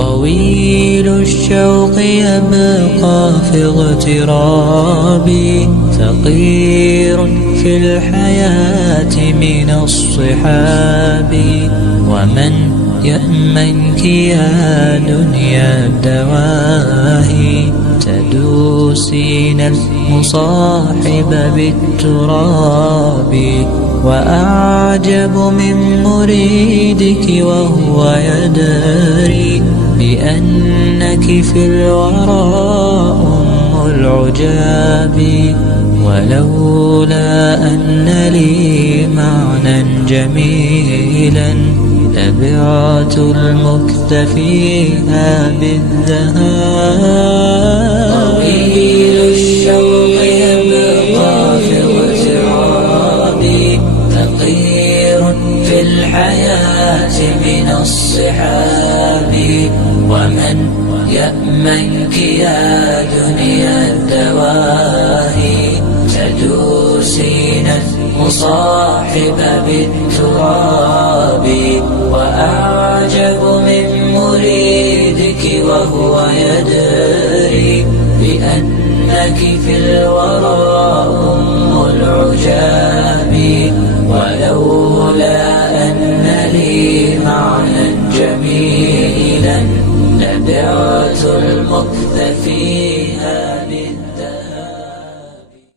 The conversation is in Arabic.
طويل الشوق يبقى في اغترابي، فقير في الحياة من الصحاب. ومن يأمنك يا دنيا الدواهي، تدوسين المصاحب بالتراب. وأعجب من مريدك وهو يدري بأنك في الورى أم العجاب. ولولا أن لي معنى جميلا لبعت المكتفيها بالذهاب. طويل الشوق يبقى في اغترابي، فقير في الحياة من الصحاب. ومن يأمنك يا دنيا الدواهي، تدوسين المصاحب بالتراب. وأعجب من مريدك وهو يدري بأنك في الورى أم العجاب.